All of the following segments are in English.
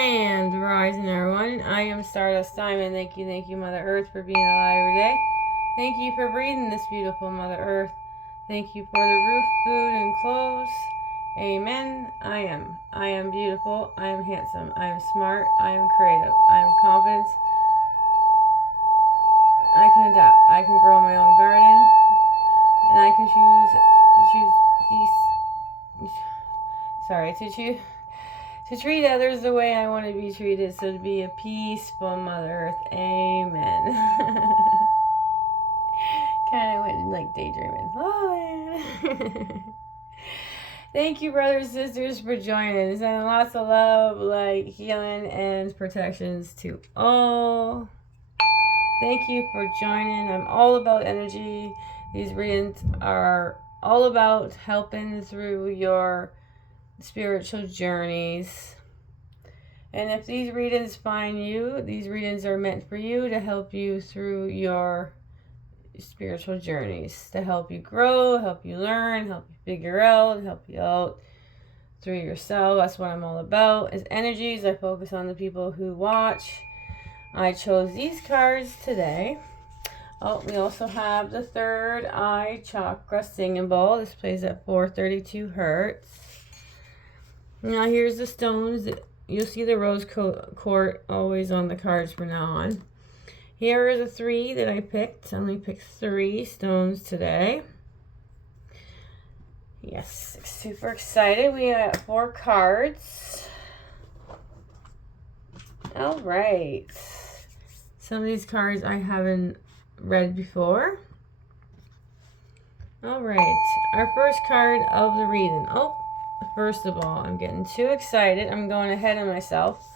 Grand Rising, everyone. I am Stardust Diamond. Thank you, Mother Earth, for being alive every day. Thank you for breathing this beautiful Mother Earth. Thank you for the roof, food, and clothes. Amen. I am beautiful. I am handsome. I am smart. I am creative. I am confident. I can adapt. I can grow my own garden. And I can choose peace. Sorry, to treat others the way I want to be treated, so to be a peaceful Mother Earth. Amen. Kind of went like daydreaming. Oh, man. Thank you, brothers and sisters, for joining. Sending lots of love, light, healing, and protections to all. Thank you for joining. I'm all about energy. These readings are all about helping through your spiritual journeys. And if these readings find you, these readings are meant for you to help you through your spiritual journeys, to help you grow, help you learn, help you figure out, help you out through yourself. That's what I'm all about, is energies. I focus on the people who watch. I chose these cards today. Oh, we also have the third eye chakra singing bowl. This plays at 432 hertz. Now here's the stones. You'll see the rose quartz always on the cards from now on. Here are the three that I picked. I only picked 3 stones today. Yes, super excited. We got 4 cards. All right. Some of these cards I haven't read before. All right. Our first card of the reading. Oh, first of all, I'm getting too excited. I'm going ahead of myself.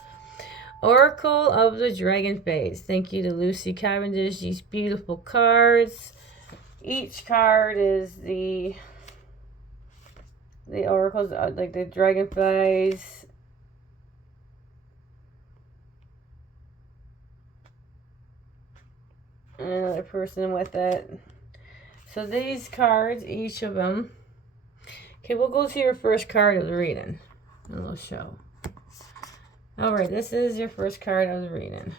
Oracle of the Dragon Phase. Thank you to Lucy Cavendish. These beautiful cards. Each card is the oracles, like the Dragon Phase. Another person with it. So these cards, each of them. Okay, we'll go to your first card of the reading. And we'll show. Alright, this is your first card of the reading.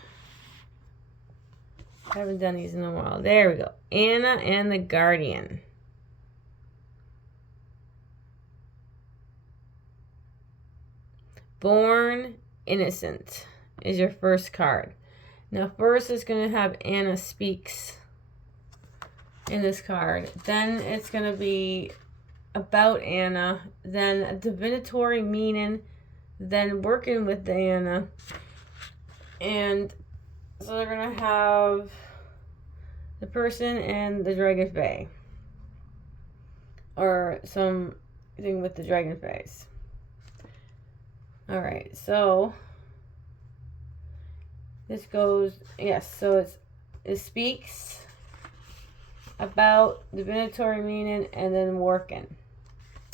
I haven't done these in a while. There we go. Anna and the Guardian. Born Innocent is your first card. Now first it's going to have Anna speaks in this card. Then it's going to be about Anna. Then a divinatory meaning. Then working with Anna. And so they're going to have the person and the Dragon Fae. Or something with the Dragon Phase. Alright, so this goes, yes, so it speaks about divinatory meaning and then working.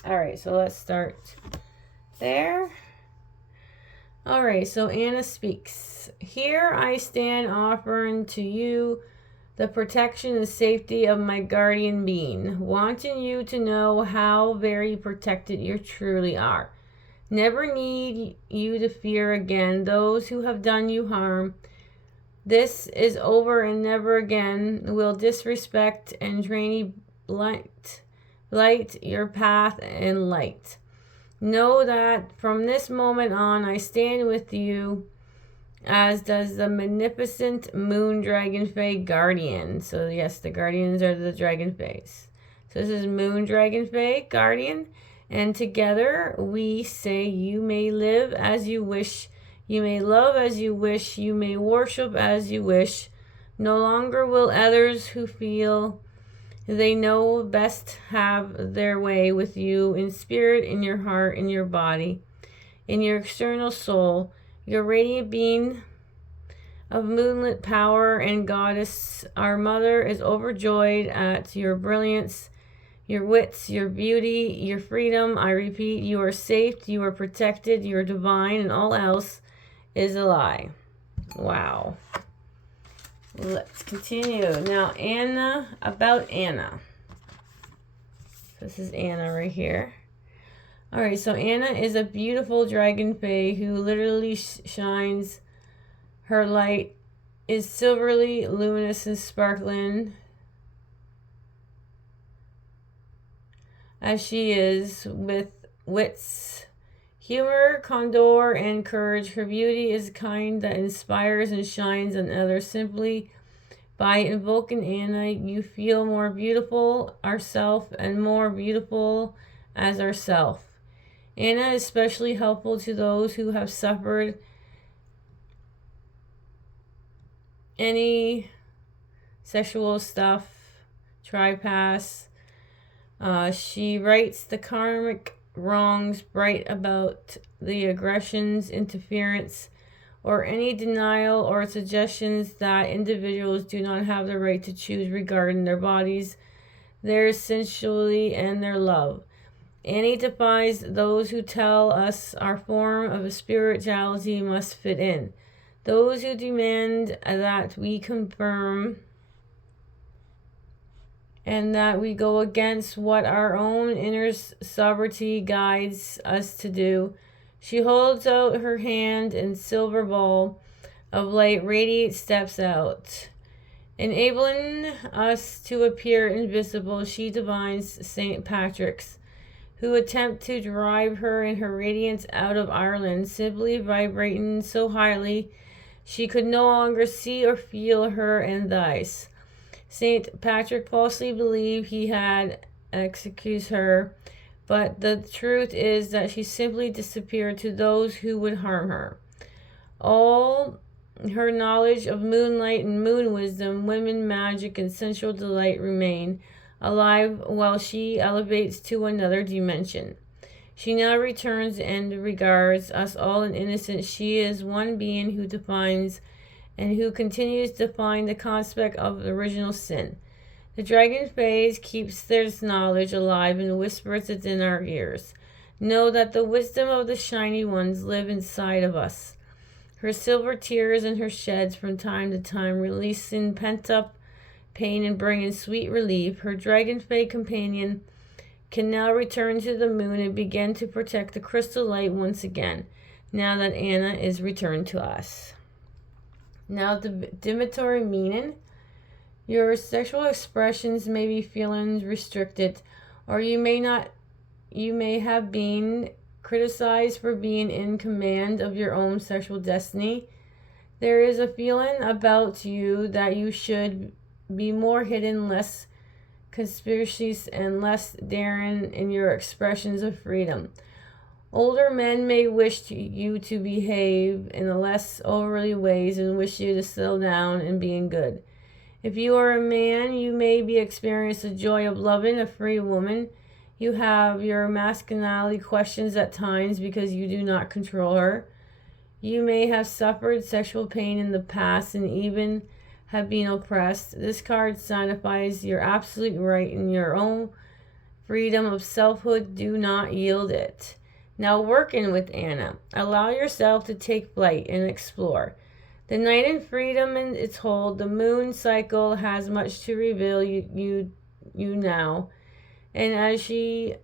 Alright, so let's start there. Alright, so Anna speaks. Here I stand offering to you the protection and safety of my guardian being, wanting you to know how very protected you truly are. Never need you to fear again those who have done you harm. This is over and never again will disrespect and train light your path and light. Know that from this moment on I stand with you, as does the magnificent Moon Dragon Fae Guardian. So yes, the Guardians are the Dragon Faes. So this is Moon Dragon Fae Guardian. And together we say you may live as you wish, you may love as you wish, you may worship as you wish. No longer will others who feel they know best have their way with you in spirit, in your heart, in your body, in your external soul. Your radiant being of moonlit power and goddess, our mother, is overjoyed at your brilliance, your wits, your beauty, your freedom. I repeat, you are safe, you are protected, you are divine, and all else is a lie. Wow. Let's continue. Now, Anna, about Anna. This is Anna right here. All right, so Anna is a beautiful dragon fae who literally shines. Her light is silverly, luminous, and sparkling, as she is with wits, humor, candor, and courage. Her beauty is kind that inspires and shines on others. Simply by invoking Anna, you feel more beautiful ourself and more beautiful as ourself. Anna is especially helpful to those who have suffered any sexual stuff, trespass. She rights the karmic wrongs, bright about the aggressions, interference, or any denial or suggestions that individuals do not have the right to choose regarding their bodies, their sensuality, and their love. Annie defies those who tell us our form of spirituality must fit in. Those who demand that we confirm and that we go against what our own inner sovereignty guides us to do. She holds out her hand, and silver ball of light radiates steps out, enabling us to appear invisible. She divines St. Patrick's, who attempt to drive her and her radiance out of Ireland, simply vibrating so highly she could no longer see or feel her and theirs. St. Patrick falsely believed he had executed her, but the truth is that she simply disappeared to those who would harm her. All her knowledge of moonlight and moon wisdom, women magic, and sensual delight remain alive while she elevates to another dimension. She now returns and regards us all as innocent. She is one being who defines and who continues to define the concept of original sin. The dragon phase keeps this knowledge alive and whispers it in our ears. Know that the wisdom of the shiny ones live inside of us. Her silver tears and her sheds from time to time, releasing pent-up pain and bringing sweet relief. Her dragon fae companion can now return to the moon and begin to protect the crystal light once again, now that Anna is returned to us. Now, the dematory meaning. Your sexual expressions may be feeling restricted, or you may have been criticized for being in command of your own sexual destiny. There is a feeling about you that you should be more hidden, less conspicuous, and less daring in your expressions of freedom. Older men may wish you to behave in a less overly ways and wish you to settle down and being good. If you are a man, you may be experiencing the joy of loving a free woman. You have your masculinity questions at times because you do not control her. You may have suffered sexual pain in the past and even have been oppressed. This card signifies your absolute right in your own freedom of selfhood. Do not yield it. Now, working with Anna, allow yourself to take flight and explore. The night in freedom and its hold, the moon cycle has much to reveal you now. And as she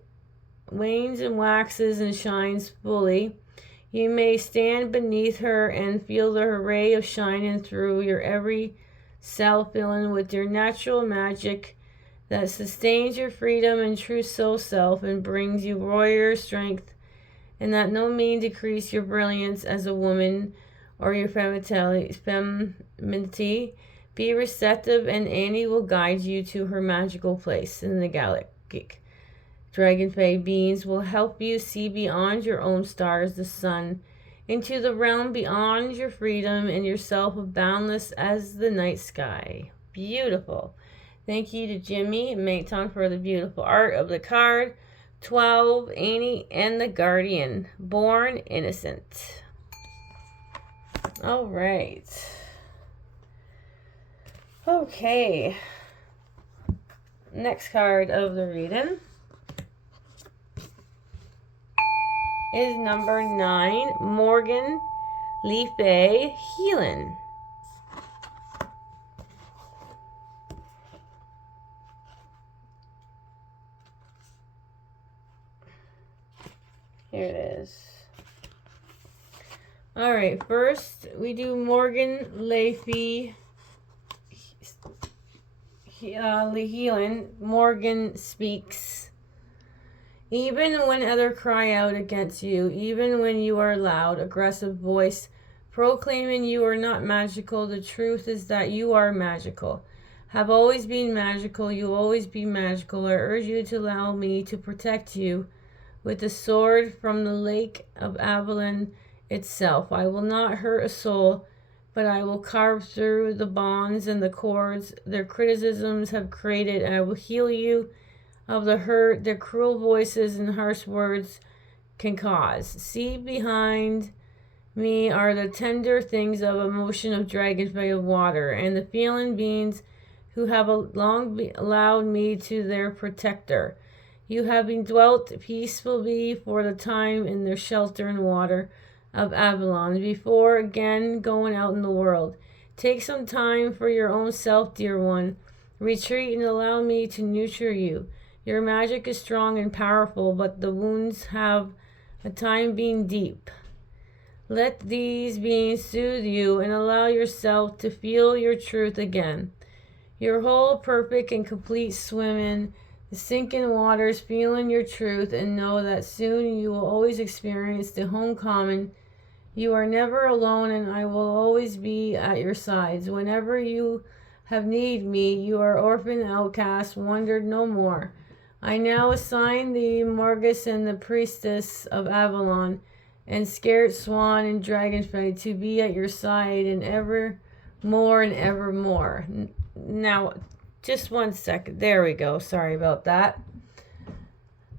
wanes and waxes and shines fully, you may stand beneath her and feel the ray of shining through your every cell, filling with your natural magic that sustains your freedom and true soul self and brings you warrior strength, and that no mean decrease your brilliance as a woman or your femininity. Be receptive, and Annie will guide you to her magical place in the galactic. Dragon Fae beings will help you see beyond your own stars, the sun, into the realm beyond your freedom and yourself, boundless as the night sky. Beautiful. Thank you to Jimmy and Mayton for the beautiful art of the card. 12, Annie and the Guardian, Born Innocent. All right. Okay. Next card of the reading is number 9, Morgan Le Fay, Healing. Here it is. All right, first we do Morgan Leafy Heelan. Morgan speaks. Even when others cry out against you, even when you are loud, aggressive voice proclaiming you are not magical, the truth is that you are magical. Have always been magical, you'll always be magical. I urge you to allow me to protect you with the sword from the lake of Avalon itself. I will not hurt a soul, but I will carve through the bonds and the cords their criticisms have created, and I will heal you of the hurt their cruel voices and harsh words can cause. See, behind me are the tender things of emotion of dragonfly of water, and the feeling beings who have long allowed me to their protector. You have been dwelt peacefully for the time in their shelter and water of Avalon, before again going out in the world. Take some time for your own self, dear one. Retreat and allow me to nurture you. Your magic is strong and powerful, but the wounds have a time being deep. Let these beings soothe you and allow yourself to feel your truth again. Your whole perfect and complete swim in the sinking waters, feeling your truth, and know that soon you will always experience the homecoming. You are never alone, and I will always be at your sides. Whenever you have need me, you are orphan, outcast, wandered no more. I now assign the Morgus and the priestess of Avalon, and scared swan and dragonfly to be at your side, and ever more and ever more. Now, just 1 second. There we go. Sorry about that.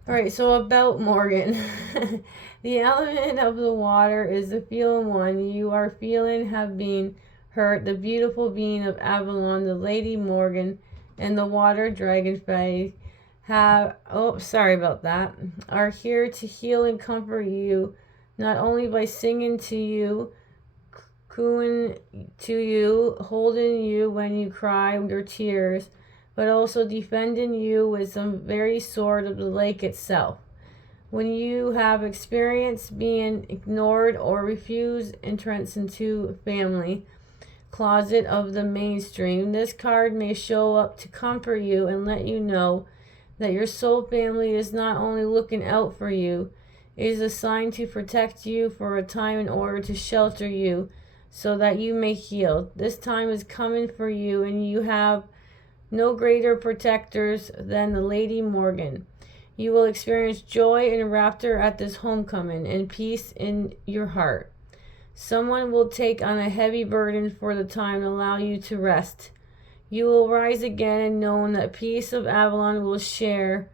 All right, so about Morgan. The element of the water is the feeling one. You are feeling have been hurt. The beautiful being of Avalon, the Lady Morgan, and the water dragonfly sorry about that, are here to heal and comfort you, not only by singing to you, cooing to you, holding you when you cry your tears, but also defending you with some very sword of the lake itself. When you have experienced being ignored or refused entrance into family closet of the mainstream, this card may show up to comfort you and let you know that your soul family is not only looking out for you, it is assigned to protect you for a time in order to shelter you so that you may heal. This time is coming for you, and you have no greater protectors than the Lady Morgan. You will experience joy and rapture at this homecoming and peace in your heart. Someone will take on a heavy burden for the time and allow you to rest. You will rise again and know that peace of Avalon will share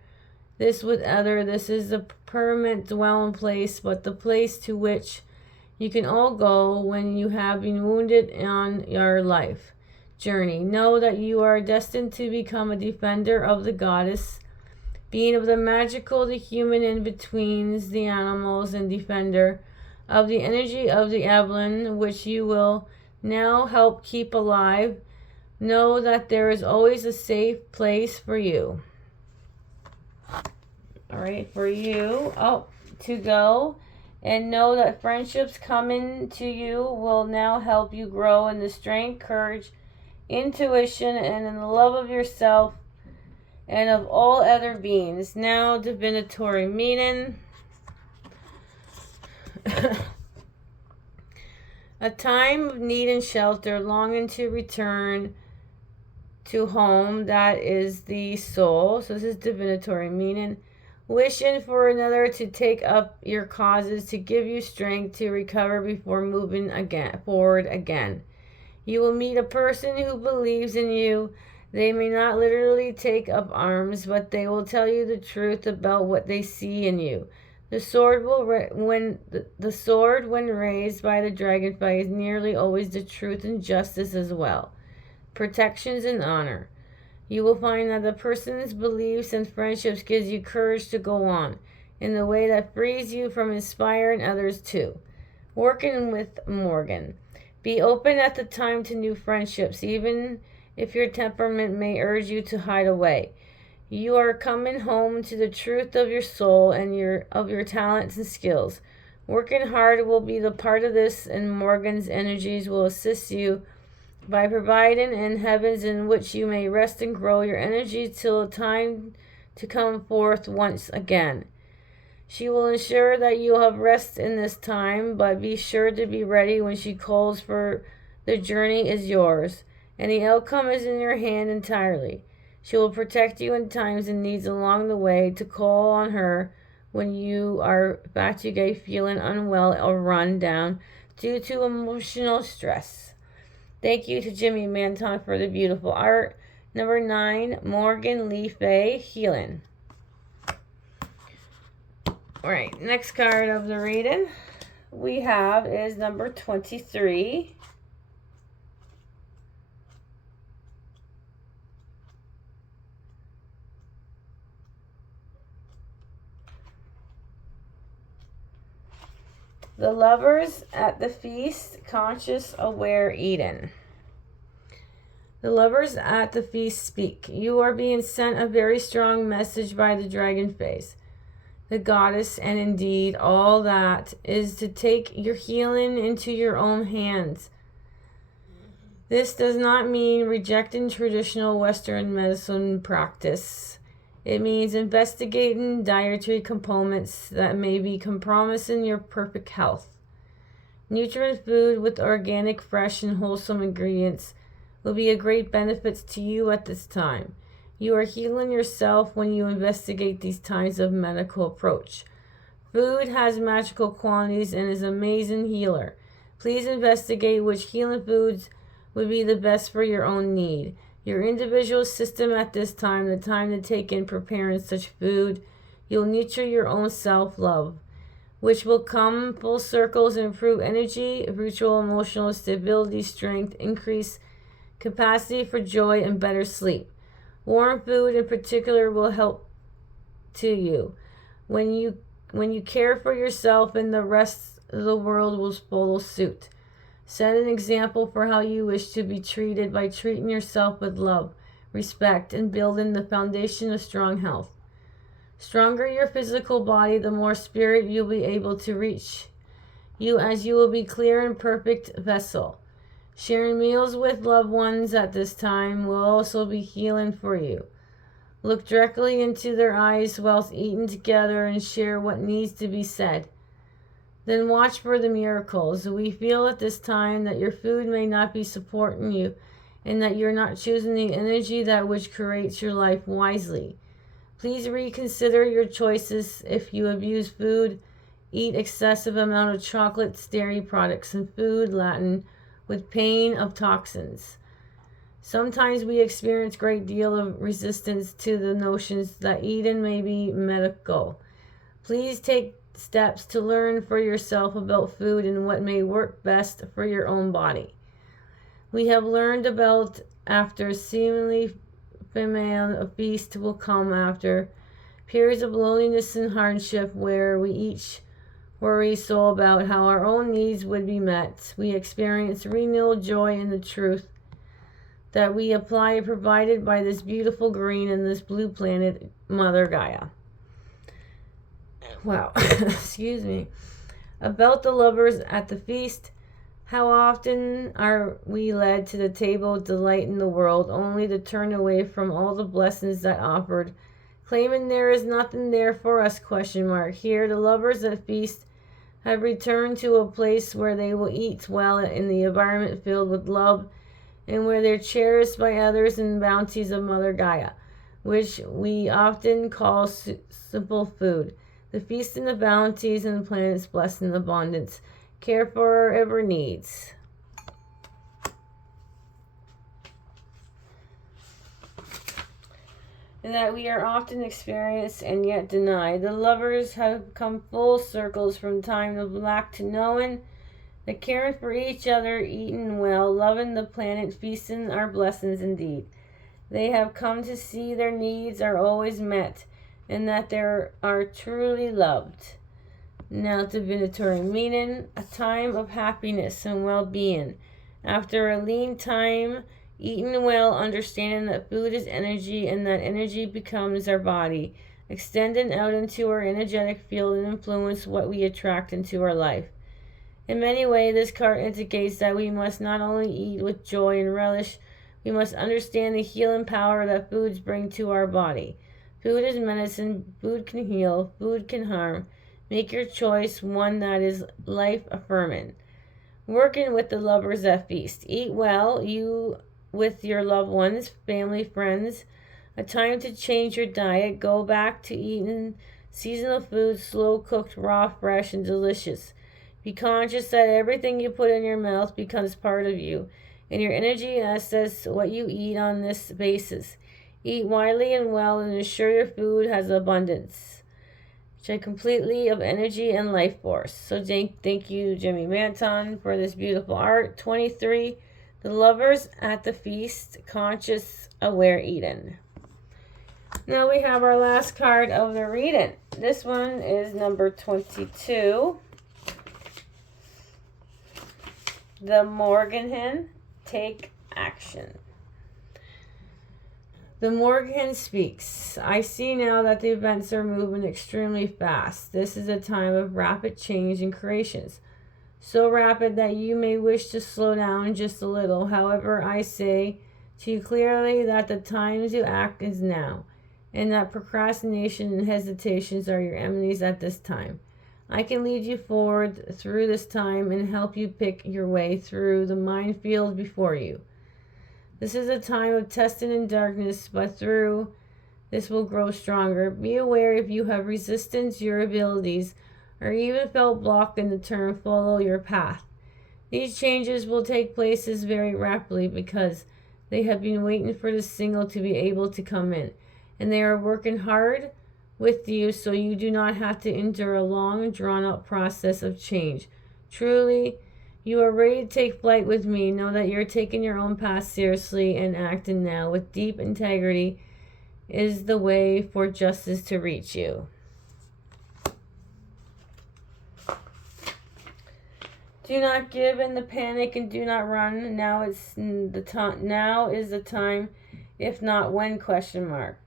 this with other. This is the permanent dwelling place, but the place to which you can all go when you have been wounded on your life journey. Know that you are destined to become a defender of the goddess, being of the magical, the human in betweens, the animals, and defender of the energy of the Avalon, which you will now help keep alive. Know that there is always a safe place for you. All right, for you to go. And know that friendships coming to you will now help you grow in the strength, courage, intuition, and in the love of yourself and of all other beings. Now, divinatory meaning. A time of need and shelter, longing to return to home, that is the soul. So this is divinatory meaning. Wishing for another to take up your causes, to give you strength to recover before moving forward again. You will meet a person who believes in you. They may not literally take up arms, but they will tell you the truth about what they see in you. The sword when raised by the dragonfly, is nearly always the truth and justice as well. Protections and honor. You will find that the person's beliefs and friendships gives you courage to go on in the way that frees you from inspiring others too. Working with Morgan. Be open at the time to new friendships, even if your temperament may urge you to hide away. You are coming home to the truth of your soul and your talents and skills. Working hard will be the part of this, and Morgan's energies will assist you by providing in heavens in which you may rest and grow your energy till time to come forth once again. She will ensure that you have rest in this time, but be sure to be ready when she calls, for the journey is yours, and the outcome is in your hand entirely. She will protect you in times and needs along the way. To call on her when you are fatigued, feeling unwell, or run down due to emotional stress. Thank you to Jimmy Manton for the beautiful art. Number 9, Morgan Le Fay, Healing. Alright, next card of the reading we have is number 23. The lovers at the feast, conscious, aware, Eden. The lovers at the feast speak. You are being sent a very strong message by the dragon face, the goddess, and indeed all that is to take your healing into your own hands. This does not mean rejecting traditional Western medicine practice. It means investigating dietary components that may be compromising your perfect health. Nutrient food with organic, fresh, and wholesome ingredients will be a great benefit to you at this time. You are healing yourself when you investigate these types of medical approach. Food has magical qualities and is an amazing healer. Please investigate which healing foods would be the best for your own need. Your individual system at this time, the time to take in preparing such food. You'll nurture your own self-love, which will come full circles, improve energy, virtual emotional stability, strength, increase capacity for joy, and better sleep. Warm food in particular will help to you. When you care for yourself, and the rest of the world will follow suit. Set an example for how you wish to be treated by treating yourself with love, respect, and building the foundation of strong health. Stronger your physical body, the more spirit you'll be able to reach you, as you will be clear and perfect vessel. Sharing meals with loved ones at this time will also be healing for you. Look directly into their eyes whilst eating together and share what needs to be said. Then watch for the miracles. We feel at this time that your food may not be supporting you, and that you're not choosing the energy that which creates your life wisely. Please reconsider your choices. If you abuse food, eat excessive amount of chocolates, dairy products, and food laden with pain of toxins. Sometimes we experience great deal of resistance to the notions that Eden may be medical. Please take steps to learn for yourself about food and what may work best for your own body. We have learned about after seemingly famine, a feast will come after periods of loneliness and hardship, where we each worry so about how our own needs would be met. We experience renewed joy in the truth that we apply, provided by this beautiful green and this blue planet, Mother Gaia. Wow, excuse me. About the lovers at the feast, how often are we led to the table of delight in the world, only to turn away from all the blessings that offered, claiming there is nothing there for us, ? Here, the lovers at feast have returned to a place where they will eat well in the environment filled with love, and where they're cherished by others in bounties of Mother Gaia, which we often call simple food. The feast and the bounties and the planet's blessing and abundance. Care for whatever needs. And that we are often experienced and yet denied. The lovers have come full circles from time of lack to knowing that caring for each other, eating well, loving the planet, feasting our blessings indeed. They have come to see their needs are always met, and that they are truly loved. Now, divinatory meaning, a time of happiness and well-being. After a lean time, Eating well, understanding that food is energy and that energy becomes our body, extending out into our energetic field and influence what we attract into our life. In many ways, this card indicates that we must not only eat with joy and relish, we must understand the healing power that foods bring to our body. Food is medicine, food can heal, food can harm. Make your choice one that is life affirming. Working with the lovers at feast. Eat well, you with your loved ones, family, friends. A time to change your diet. Go back to eating seasonal foods, slow cooked, raw, fresh, and delicious. Be conscious that everything you put in your mouth becomes part of you, and your energy assess what you eat on this basis. Eat widely and well and ensure your food has abundance. Check completely of energy and life force. So thank you, Jimmy Manton, for this beautiful art. 23, the lovers at the feast, conscious, aware eating. Now we have our last card of the reading. This one is number 22. The Morgan Hen, take action. The Morgan Hen speaks. I see now that the events are moving extremely fast. This is a time of rapid change and creations. So rapid that you may wish to slow down just a little. However, I say to you clearly that the time to act is now, and that procrastination and hesitations are your enemies at this time. I can lead you forward through this time and help you pick your way through the minefield before you. This is a time of testing in darkness, but through this will grow stronger. Be aware if you have resistance your abilities or even felt blocked in the turn, follow your path. These changes will take places very rapidly because they have been waiting for the signal to be able to come in, and they are working hard with you so you do not have to endure a long drawn out process of change. Truly, you are ready to take flight with me. Know that you're taking your own path seriously and acting now with deep integrity is the way for justice to reach you. Do not give in the panic and do not run. Now is the time, if not when, question mark.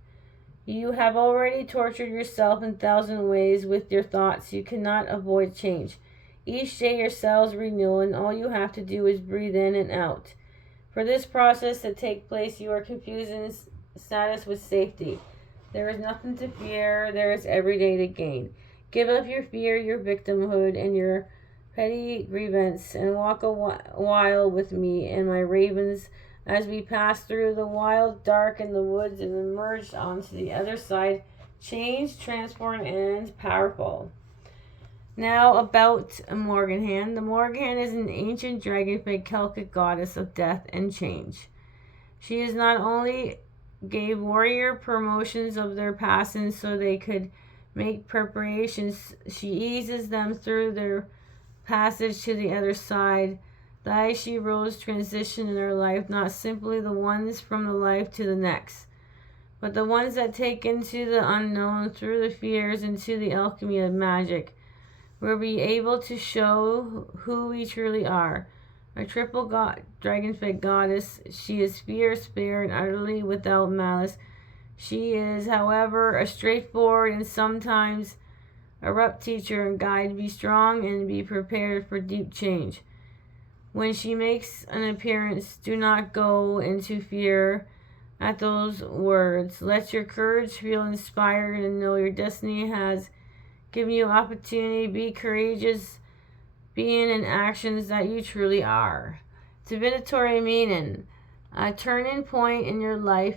You have already tortured yourself in 1,000 ways with your thoughts. You cannot avoid change. Each day your cells renew, and all you have to do is breathe in and out. For this process to take place, you are confusing status with safety. There is nothing to fear. There is every day to gain. Give up your fear, your victimhood, and your petty grievance, and walk a while with me and my ravens as we pass through the wild, dark in the woods and emerge onto the other side, changed, transformed, and powerful. Now about Morgan Hen. The Morgan Hen is an ancient dragonfly Celtic goddess of death and change. She is not only gave warrior promotions of their passing so they could make preparations, she eases them through their passage to the other side. Thy she rose transition in her life, not simply the ones from the life to the next, but the ones that take into the unknown through the fears into the alchemy of magic. We'll be able to show who we truly are. A triple dragonfly goddess, she is fierce, fair, and utterly without malice. She is, however, a straightforward and sometimes a rough teacher and guide. Be strong and be prepared for deep change. When she makes an appearance, do not go into fear at those words. Let your courage feel inspired and know your destiny has given you opportunity. Be courageous, being in actions that you truly are. Divinatory meaning. A turning point in your life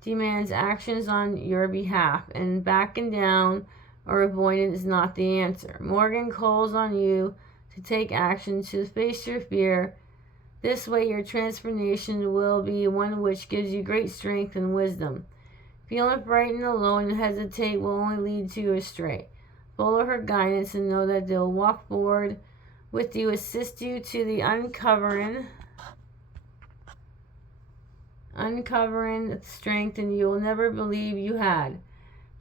demands actions on your behalf, and backing down or avoiding is not the answer. Morgan calls on you to take action, to face your fear. This way your transformation will be one which gives you great strength and wisdom. Feeling frightened, alone, and hesitate will only lead you astray. Follow her guidance and know that they'll walk forward with you, assist you to the uncovering strength and you will never believe you had.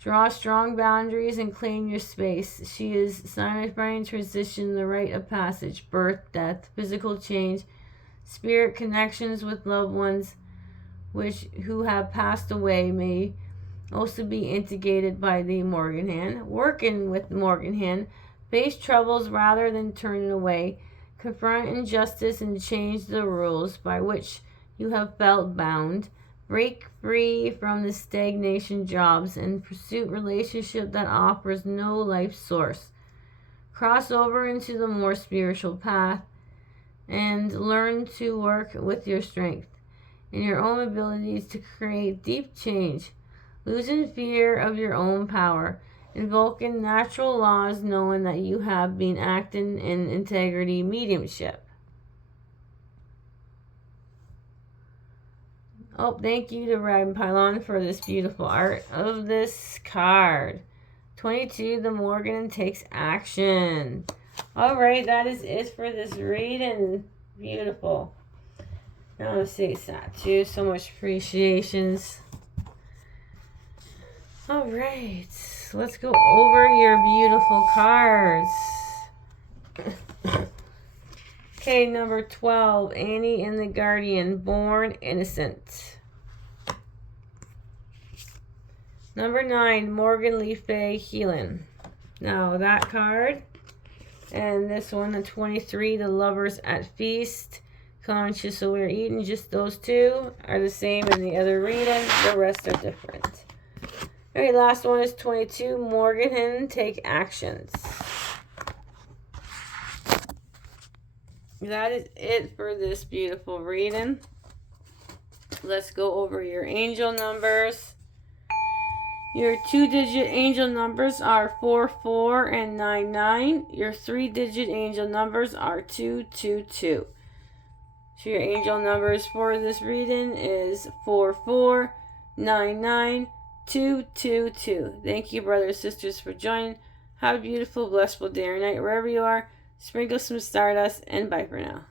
Draw strong boundaries and claim your space. She is signifying transition, the rite of passage, birth, death, physical change, Spirit connections with loved ones who have passed away may also be integrated by the Morgan hand. Working with Morgan hand. Face troubles rather than turning away. Confront injustice and change the rules by which you have felt bound. Break free from the stagnation jobs and pursue relationship that offers no life source. Cross over into the more spiritual path and learn to work with your strength and your own abilities to create deep change. Losing fear of your own power. Invoking natural laws knowing that you have been acting in integrity mediumship. Oh, thank you to Ryan Pylon for this beautiful art of this card. 22, the Morgan takes action. Alright, that is it for this reading. Beautiful. Now let's say that too. So much appreciations. Alright, let's go over your beautiful cards. Okay, number 12, Annie and the Guardian, Born Innocent. Number 9, Morgan Le Fay, Healing. Now that card, and this one, the 23, the Lovers at Feast, Conscious Aware Eating. Just those two are the same in the other reading. The rest are different. Alright, last one is 22, Morgan Take Actions. That is it for this beautiful reading. Let's go over your angel numbers. Your 2-digit angel numbers are 44 and 99. Your 3-digit angel numbers are 222. So your angel numbers for this reading is 4499. 222. Thank you, brothers and sisters, for joining. Have a beautiful, blissful day or night wherever you are. Sprinkle some stardust, and bye for now.